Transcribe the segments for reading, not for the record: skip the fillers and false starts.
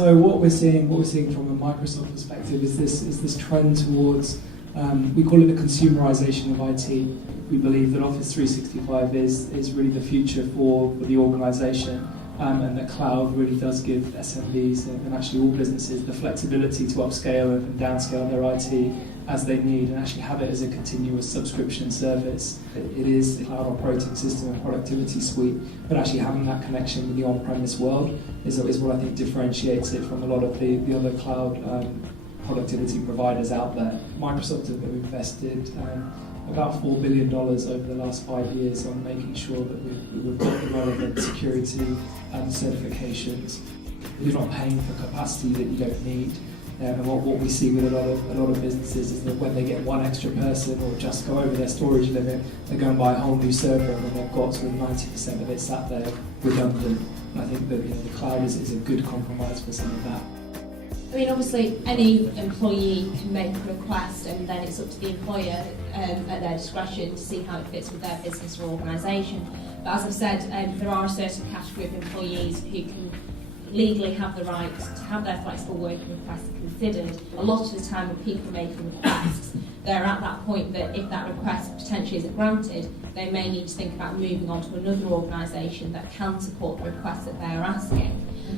So what we're seeing from a Microsoft perspective is this trend towards, we call it the consumerization of IT. We believe that Office 365 is really the future for the organisation, and that cloud really does give SMBs and actually all businesses the flexibility to upscale and downscale their IT as they need, and actually have it as a continuous subscription service. It is the cloud operating system and productivity suite, but actually having that connection with the on-premise world is what I think differentiates it from a lot of the other cloud productivity providers out there. Microsoft have invested about $4 billion over the last 5 years on making sure that we've got the relevant security certifications. You're not paying for capacity that you don't need. And what we see with a lot of businesses is that when they get one extra person or just go over their storage limit, they go and buy a whole new server, and then they've got sort of 90% of it sat there redundant. And I think that the cloud is a good compromise for some of that. I mean, obviously, any employee can make a request, and then it's up to the employer at their discretion to see how it fits with their business or organisation. But as I've said, there are a certain category of employees who can legally have the right to have their flexible working requests considered. A lot of the time when people are making requests, they're at that point that if that request potentially isn't granted, they may need to think about moving on to another organisation that can support the request that they're asking.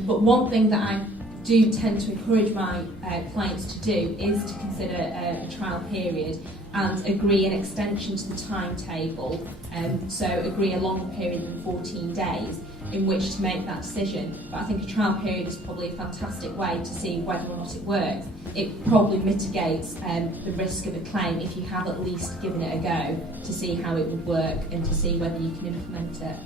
But one thing that I do tend to encourage my clients to do is to consider a trial period and agree an extension to the timetable, so agree a longer period than 14 days in which to make that decision. But I think a trial period is probably a fantastic way to see whether or not it works. It probably mitigates the risk of a claim if you have at least given it a go to see how it would work and to see whether you can implement it.